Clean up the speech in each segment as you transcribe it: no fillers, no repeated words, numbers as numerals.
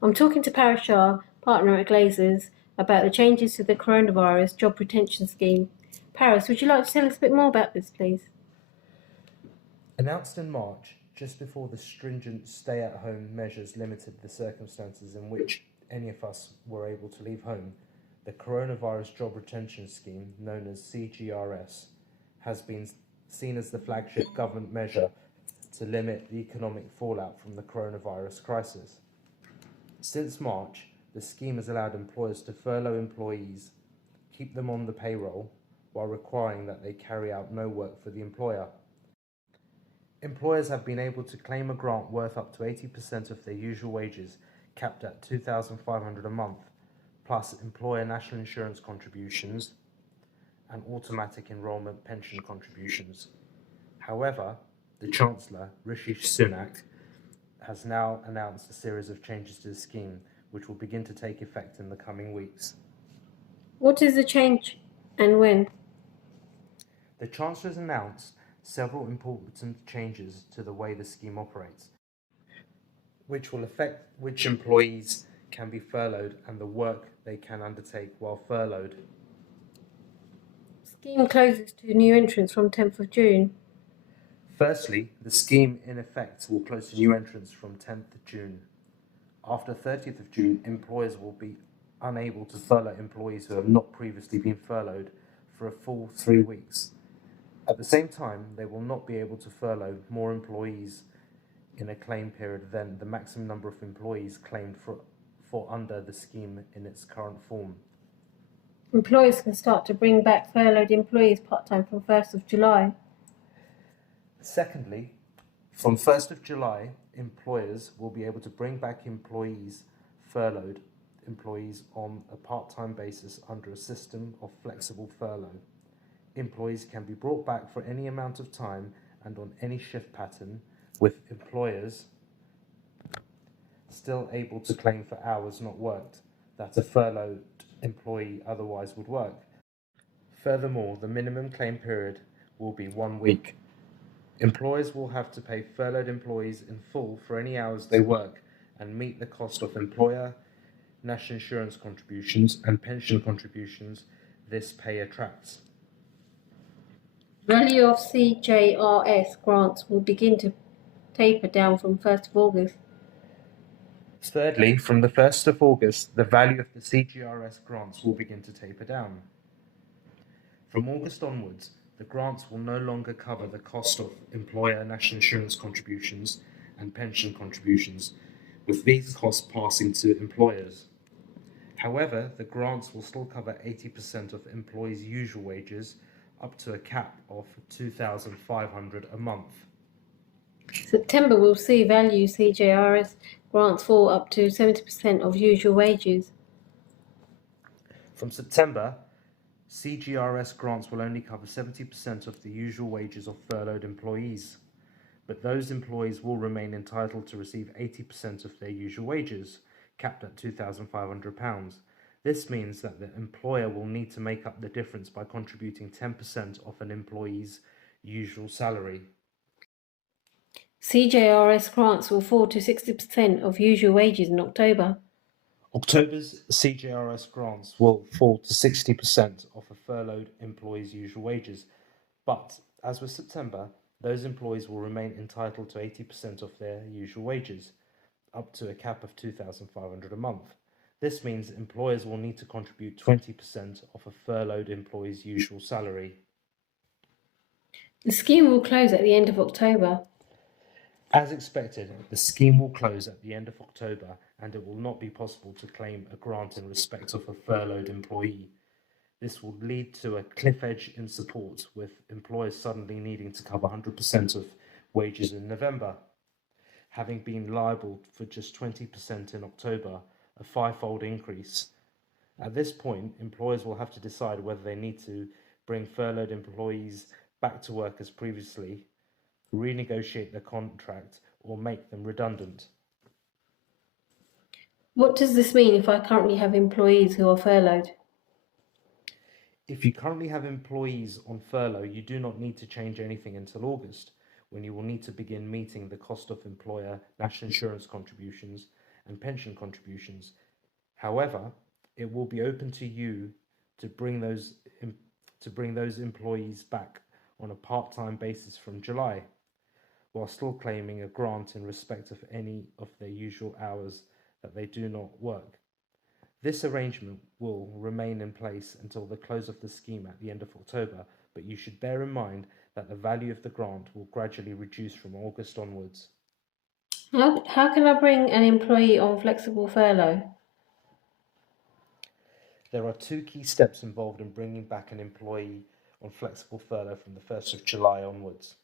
I'm talking to Paris Shah, partner at Glazers, about the changes to the coronavirus job retention scheme. Paris, would you like to tell us a bit more about this, please? Announced in March, just before the stringent stay-at-home measures limited the circumstances in which any of us were able to leave home, the Coronavirus Job Retention Scheme, known as CJRS, has been seen as the flagship government measure to limit the economic fallout from the coronavirus crisis. Since March, the scheme has allowed employers to furlough employees, keep them on the payroll, while requiring that they carry out no work for the employer. Employers have been able to claim a grant worth up to 80% of their usual wages, capped at $2,500 a month, plus employer national insurance contributions and automatic enrolment pension contributions. However, the Chancellor, Rishi Sunak, has now announced a series of changes to the scheme, which will begin to take effect in the coming weeks. What is the change and when? The Chancellor has announced several important changes to the way the scheme operates, which will affect which employees can be furloughed and the work they can undertake while furloughed. The scheme closes to new entrants from 10th of June. Firstly, the scheme in effect will close to new entrants from 10th of June. After 30th of June, employers will be unable to furlough employees who have not previously been furloughed for a full 3 weeks. At the same time, they will not be able to furlough more employees in a claim period than the maximum number of employees claimed for under the scheme in its current form. Employers can start to bring back furloughed employees part-time from 1st of July. Secondly, from 1st of July, employers will be able to bring back furloughed employees on a part-time basis under a system of flexible furlough. Employees can be brought back for any amount of time and on any shift pattern, with employers still able to claim for hours not worked that a furloughed employee otherwise would work. Furthermore, the minimum claim period will be 1 week. Employers will have to pay furloughed employees in full for any hours they work and meet the cost of employer national insurance contributions and pension contributions this pay attracts. Value of CJRS grants will begin to taper down from 1st of August. Thirdly, from the 1st of August, the value of the CJRS grants will begin to taper down. From August onwards, the grants will no longer cover the cost of employer national insurance contributions and pension contributions, with these costs passing to employers. However, the grants will still cover 80% of employees' usual wages, up to a cap of $2,500 a month. September will see value CJRS grants fall up to 70% of usual wages. From September, CJRS grants will only cover 70% of the usual wages of furloughed employees, but those employees will remain entitled to receive 80% of their usual wages, capped at £2,500. This means that the employer will need to make up the difference by contributing 10% of an employee's usual salary. CJRS grants will fall to 60% of usual wages in October. October's CJRS grants will fall to 60% of a furloughed employee's usual wages, but as with September, those employees will remain entitled to 80% of their usual wages, up to a cap of $2,500 a month. This means employers will need to contribute 20% of a furloughed employee's usual salary. The scheme will close at the end of October. As expected, the scheme will close at the end of October, and it will not be possible to claim a grant in respect of a furloughed employee. This will lead to a cliff edge in support, with employers suddenly needing to cover 100% of wages in November, having been liable for just 20% in October, a five-fold increase. At this point, employers will have to decide whether they need to bring furloughed employees back to work as previously, renegotiate their contract, or make them redundant. What does this mean if I currently have employees who are furloughed? If you currently have employees on furlough, you do not need to change anything until August, when you will need to begin meeting the cost of employer national insurance contributions and pension contributions. However, it will be open to you to bring those employees back on a part-time basis from July, while still claiming a grant in respect of any of their usual hours that they do not work. This arrangement will remain in place until the close of the scheme at the end of October, but you should bear in mind that the value of the grant will gradually reduce from August onwards. How can I bring an employee on flexible furlough? There are two key steps involved in bringing back an employee on flexible furlough from the 1st of July onwards.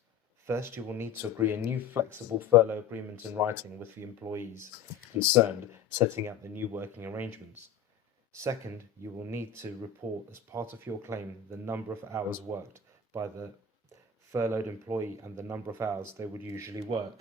First, you will need to agree a new flexible furlough agreement in writing with the employees concerned, setting out the new working arrangements. Second, you will need to report as part of your claim the number of hours worked by the furloughed employee and the number of hours they would usually work.